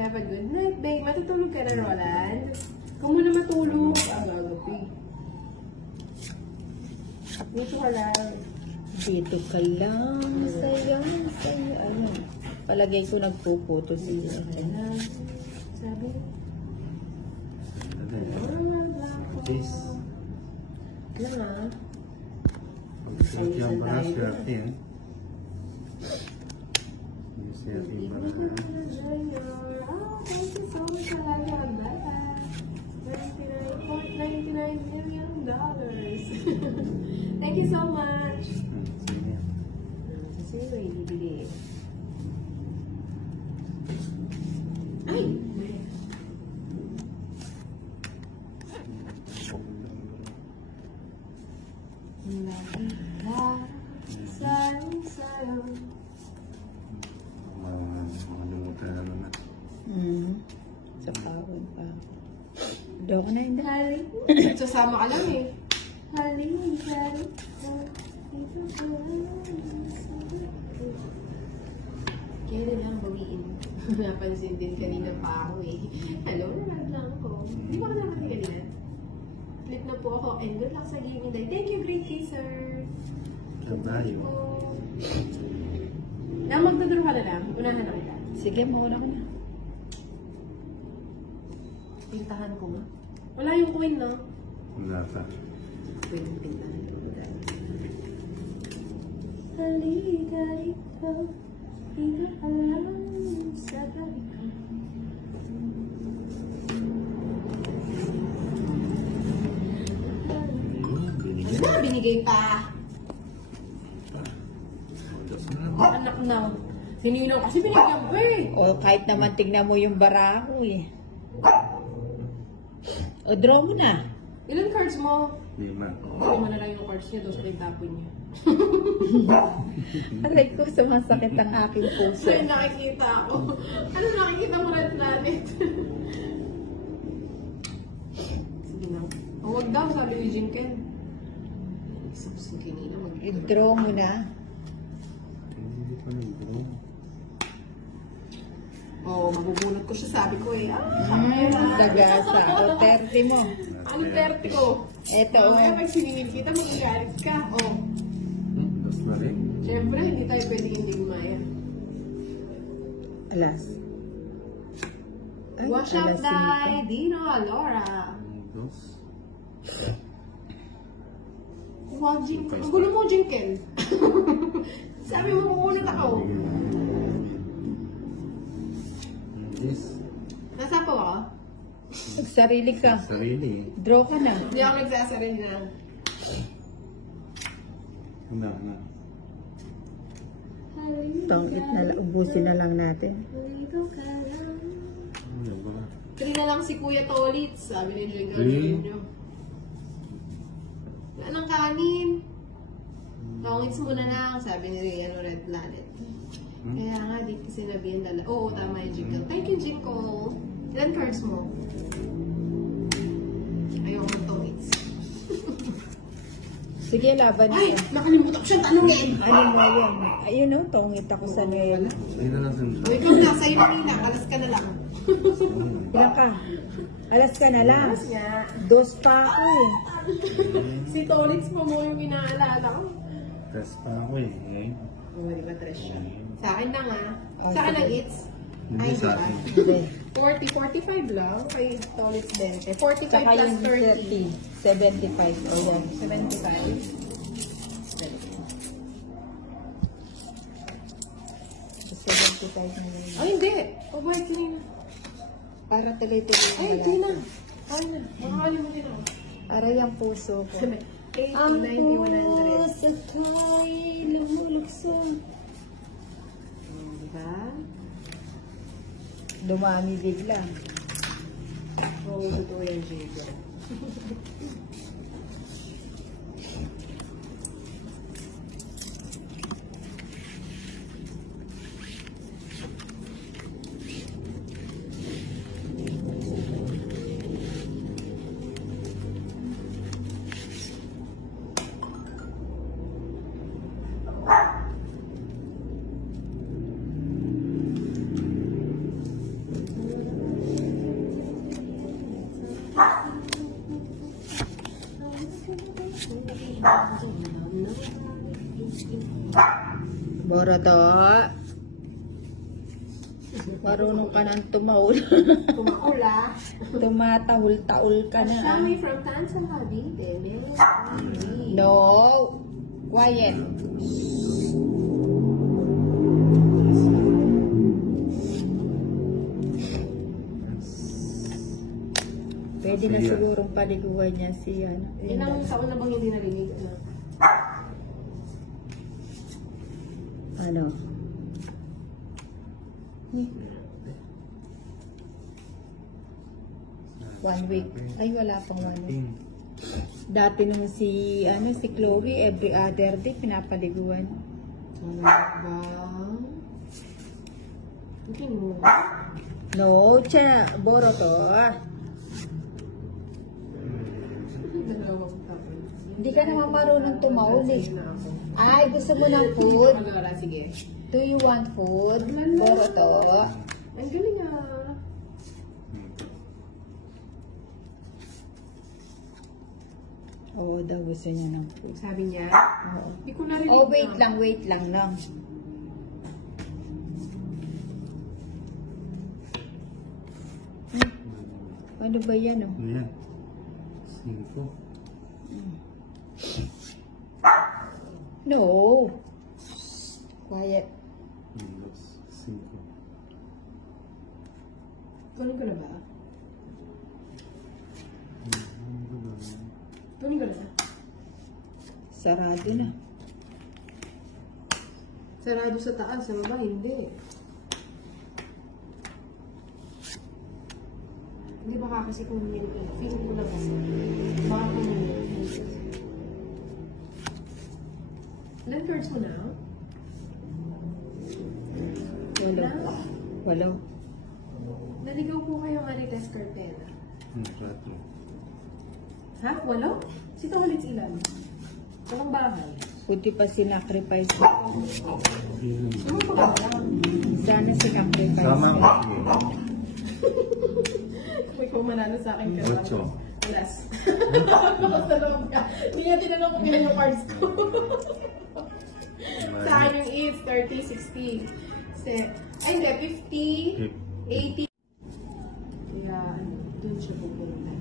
Have a good night, babe. Matutulog ka na, Roland. Kung muna matulog, agabi. Dito ka lang. Dito ka lang. Sayang, sayang. Ano? Palagay ko nagpuputo siya. Sabi. Cheese. Alam na. Sarap yung para swerte yan. Yung swerte yung para yan. Thank you so much, Alaga. $99 million. Thank you so much. Sige. Sino yung bibili? Ay! Sayang. Makalimutan na naman. Sa pawon pa. Daw ka na hindi. Hali. Sasama ka lang eh. Hali. Kailan lang bawiin. Napansin din kanina pa ako eh. Hello, naman lang ako. Hindi ko naman kanina. Click na po ako and good luck sa gaming day. Thank you, Bricky, sir. Tayo. Magdodoro ka na lang. Unahan na kita. Sige, mauna ko na. Pintahan ko nga. Wala yung queen, no? Wala ka. Queen yung pintahan ko. Halika ikaw, ikaw alam sa gabi ko. Ano? Binigay pa. Anak na. Hininaw kasi binigyan ko eh. O, kahit naman tignan mo yung bara ko eh. O, draw mo na. Ilan cards mo? 5. Lima na lang yung cards niya, tapos pinagtapon niya. Aray ko, sumasakit ang aking puso. Ay, nakikita ako. Ano nakikita mo Red Planet? Sige na. Oh, wag daw, sabi ni Jim Ken. Sige nila, I-draw mo na. Hindi pa nag-draw. Oh, mabubunot ko siya, sabi ko eh. Dagasa. O, 30 mo. Ano 30 ko? Eto, o. Kaya pag siningin kita, magagalit ka. Oh. Das na rin. Siyempre, hindi tayo pwedeng hindi gumaya. Alas. Ay, Wash up, alas Dai! 5. Dino, Laura. Dos. Wow, Jim. Ang gulo mo, Jim Ken. Sabi mo, kukunat ako. Yes. Nasa pa ako? Nagsarili ka. Sarili. Draw ka na. Hindi ako nagsasarili na. Na. Tongit na lang. Ubusin na lang natin. Ano ba? 3 na lang si Kuya Tolitz, sabi ni Jingle. Three? Wala nang kanin. Tongits muna lang, sabi ni Red Planet. Kaya nga, di kasi sinabihin dala. Oo, tama yung Jingle. Thank you, Jingle. Ilan cards mo? Ayoko ng Tongits. Sige, laban Ay, ka. nakalimutan ko siyang tanungin. Ano mo yan? Ayun o, tongit ako sa ngayon. Sa'yo na lang O, ikaw na, sa'yo na nila. Alas ka na lang. Ilan ka? Alas ka na lang. Alas nga. 2 pa ako eh. Si Tolitz pa mo yung inaalala ko. Test pa ako eh. Oo, di ba, Tres siya? Sa akin lang ah. Oh, Sa akin lang sige. it's. Hindi Ay, sa diba? akin. Hindi. 40, 45 lang. Kay Tolitz 20. 45 Saka plus yung 30. 30. 75. O yan. 75. 75 na yun. Ay, hindi. Oh, wait, kanina. Para tuloy-tuloy. Ay, hindi na. Ay, na. Makakalimutin ako. Aray ang puso ko. 80, Ang 90, 100. puso ko'y lumulukso. Diba? Dumami bigla. Oo, totoo yan, Jago. Boroto. Marunong ka nang tumaul. Kumakula. Tumatahul-taul ka na. Shami from Tansa Cavite. No. Quiet. Pwede na sigurong paliguan niya si ano. Ilang taon na bang hindi narinig? Ano? One week. Ay, wala pang 1 week. Dati nung si Chloe, every other day, pinapaliguan. Ano ba? Okay mo. No, Boroto. Dalawang taon. Hindi ka naman marunong tumawag eh. Ay, gusto mo ng food? Mag-aaral, sige. Do you want food? Boroto. Ang galing ah. Oo daw, gusto niya ng food. Sabi niya, Oo. hindi ko narinig. Oh, wait lang lang. Ano ba yan, oh? Ayan. 5. No. Quiet. 5. Kunin ko na ba? Kunin ko na. Sarado na. Sarado sa taas, sa baba, hindi. Hindi baka kasi kung feeling ko lang kasi. Baka kung ilan cards mo na? Walo. Naligaw po kayo Marites Carpena. 4. Ha? Walo? Sito ulit ilan? Walang bahay. Puti pa sinacrifice. Ano pa ba? Sana sinacrifice. Sama ko. Kung ikaw manalo sa akin ka. 8. Alas. Talong ka. Hindi niya tinanong kung ilan yung cards ko. Sa akin yung 8, 30, 60. Ay, hindi. 50, 80. Kaya, dun siya pupunta.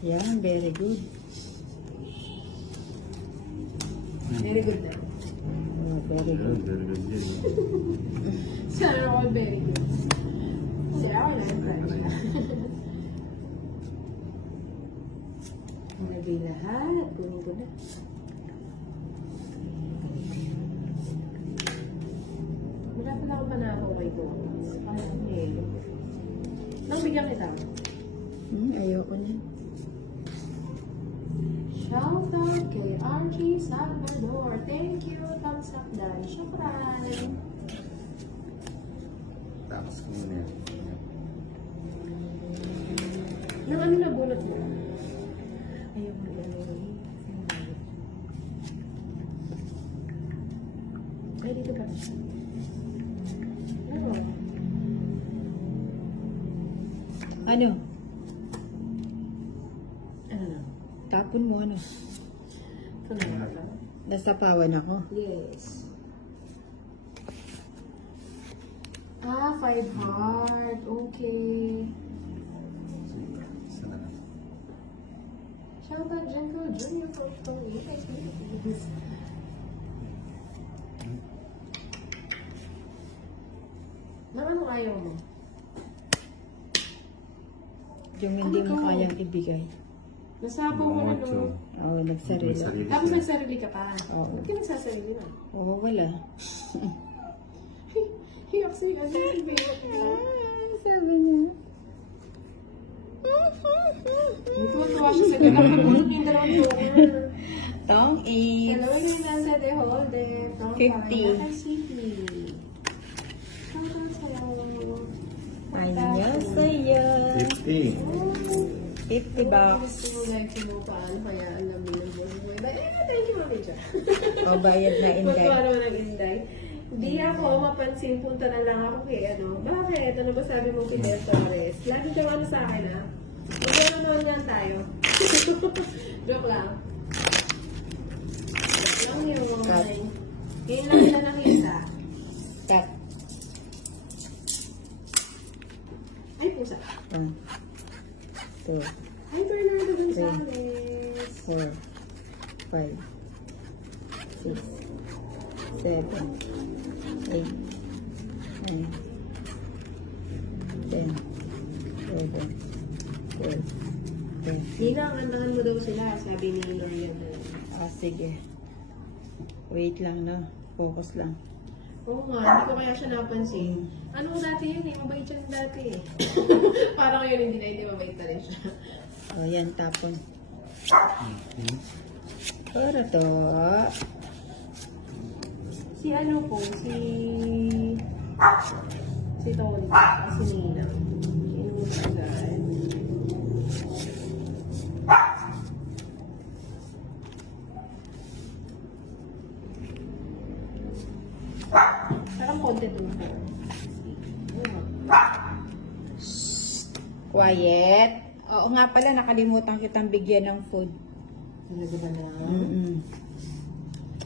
Yeah, very good. Very good na. Oh, very good. Sana all very good. Kasi ako na-try siya. Nalagay lahat. Kunin ko na. Wala pala ako manako kay Bokas. Parang may nang bigyan kita. Ayoko na. Shout out kay RG Salvador. Thank you. Thumbs up dahil. Syukran. Tapos ko muna yan. Nang ano na bunot mo? Ayaw mo na ay, dito ka. Ano? Ano? Ano na? Tapon mo ano? Ito na ba? Nasapawan ako. Yes. 5 heart. Okay. Isa na lang. Shout out Jenko Junior from Tony. Nang ano ayaw mo? Yung hindi mo kayang ibigay. Nasabaw mo na no? Oo, nagsarili. Tapos nagsarili ka pa. Oo. Ba't ka nagsasarili na? Oo, wala. Hiyak siya kasi si Bayo. Sabi niya. Tuwa siya sa ganang nabunod yung dalawang door. Tong 8. Dalawa yung nasa de holder. 50. City. Shoutout sa'yo. Ayaw sa'yo. 50. 50 bucks. Gusto mo like to know paano kaya alam mo yung buhay. But thank you mami siya. O, bayad na Inday. Magkano naman ang Inday. Hindi ako mapansin, punta na lang ako kay ano. Bakit? Ano ba sabi mo kay Del Torres? Lagi kang ano sa akin ha? Magkano lang tayo. Joke lang. Joke lang yun. Cut. Ngayon lang nila nakita. Cut. Ay, pusa. 1, 2, Ay, Bernardo Gonzalez. 4, 5, 6, 7, 8, 9, 10, 11, 12, 13. Hinangandahan mo daw sila, sabi ni Lorian. Sige. Wait lang na. Focus lang. Oo nga, hindi ko kaya siya napansin. Ano dati yun eh, mabait siya dati eh. Parang ngayon hindi mabait na rin siya. O, yan, tapon. Para to. Si ano po, si Tony, si Nina. Inuusan agad. Parang content mo po. Quiet. Oo nga pala, nakalimutan kitang bigyan ng food. Talaga ba na?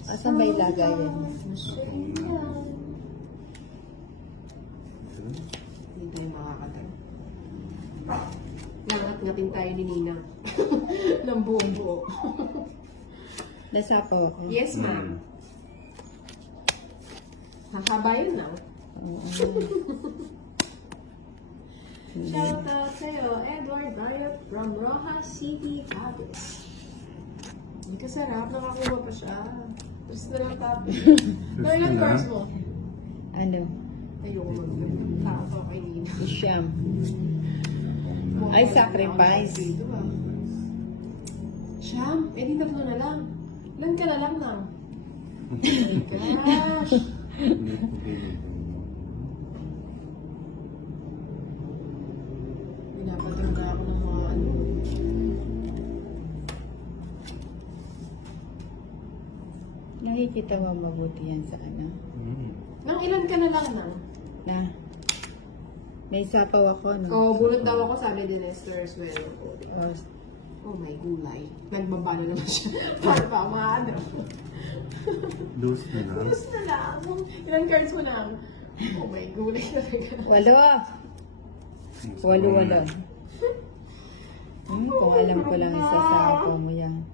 Asan ba ilagay yan? Hindi tayo makakatay. Nangat-ngatin tayo ni Nina. Ng buong buo. Nasa po ako. Yes, ma'am. Hahaba yun na. Shout out sa'yo, Edward Riot from Rojas City, Capiz. Hindi ka sarap, nakakuha pa siya. Tapos na lang tapos. Pero ilang cards mo? Ano? Ayoko mag-kakatawa kay Nina. Isyam. Ay, sacrifice. Siyam, eh di tatlo na lang. Ilan ka na lang lang? Gosh! Pinapatingga ako ng mga ano. Nakikita mo mabuti yan sa ano? Nang ilan ka na lang nang? Na? May sapaw ako, no? Oo, bulot daw ako sabi ni Lester as well. Oh, Oh my gulay. Nagbabano naman siya. Para pa maano. Loose na lang. Yes na lang. Ilang cards mo na? Oh my gulay talaga. 8. 8. Kung alam ko lang isa sapaw mo yan.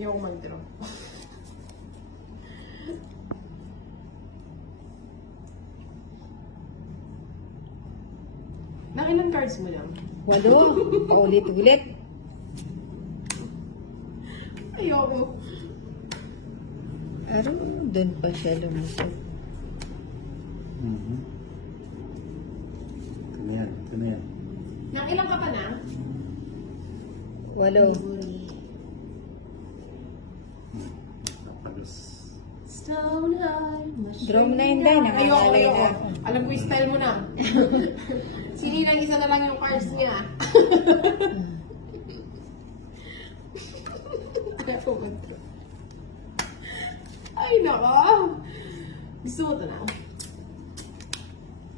Yung mag-draw. Nang ilang cards mo lang? 8. Ulit-ulit. Ayoko. Aro, doon pa siya lumusot. Ito na yan, ito na yan. Nang ilang ka pa na? 8. Nakapalos. Stone high. Draw na yun, Day. Nakakalay na Ayoko. ako. Alam ko yung style mo na. Sinilang isa na lang yung cards niya. Ayaw mag-draw. Ay, nako. Gusto mo ito na?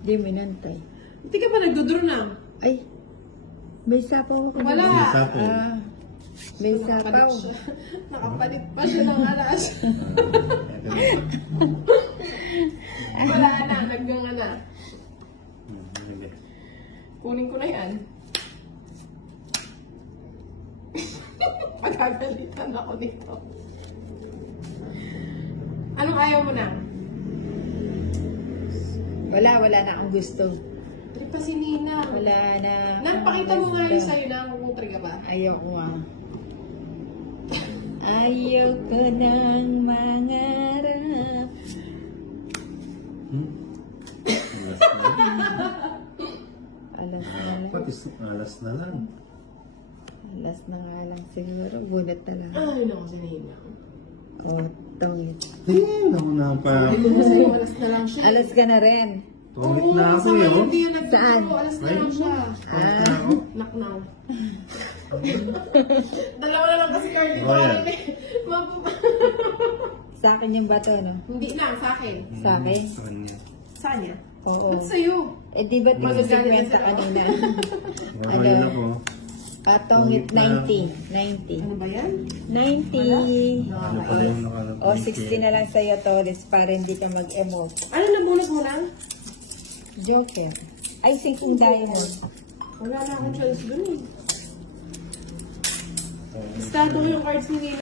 Di minantay. Hindi ka pa nagdodraw na. Ay, may sapaw ako. Wala. May sapaw. Ah, may sapaw. Nakapalit pa siya ng alas. Wala na, hanggang na. Hindi. Kunin ko na yan. Magagalitan ako dito. Anong ayaw mo na? Wala na akong gusto. Trip pa si Nina. Wala na. Napakita mo nga yung sa'yo na kung triga ba? Ayoko nga. Ayoko nang mangarap. Alas na lang. Alas na lang. Pati alas na lang. Alas na nga lang siguro. Gunat na lang. Ay, naku si Nina. Oh, tongit. Naku na pa. Sa'yo, alas na lang siya. Alas ka na rin. Tulit na ako sa eh, ngayon, oh. hindi yan Saan? nagtuturo. Alas na lang siya. Tulit na ako. Knock now. Dalawa na lang kasi card Oh, yan. Sa akin yung bato, no? Hindi na, sa akin. Sa akin? Sa kanya. Saan niya? Oo. Ba't sa'yo? Eh, di ba Magagalit 50 na kanina? Ngayon ako. Patong 90. 90. Ano ba yan? 90. Ano pa yung nakalap? O, 60 na lang sa'yo, Torres, para hindi ka mag-emote. Ano nabunot mo lang? Joker. Ay, 5 diamond. Wala na akong choice dun eh. Basta ito yung cards ni Nina.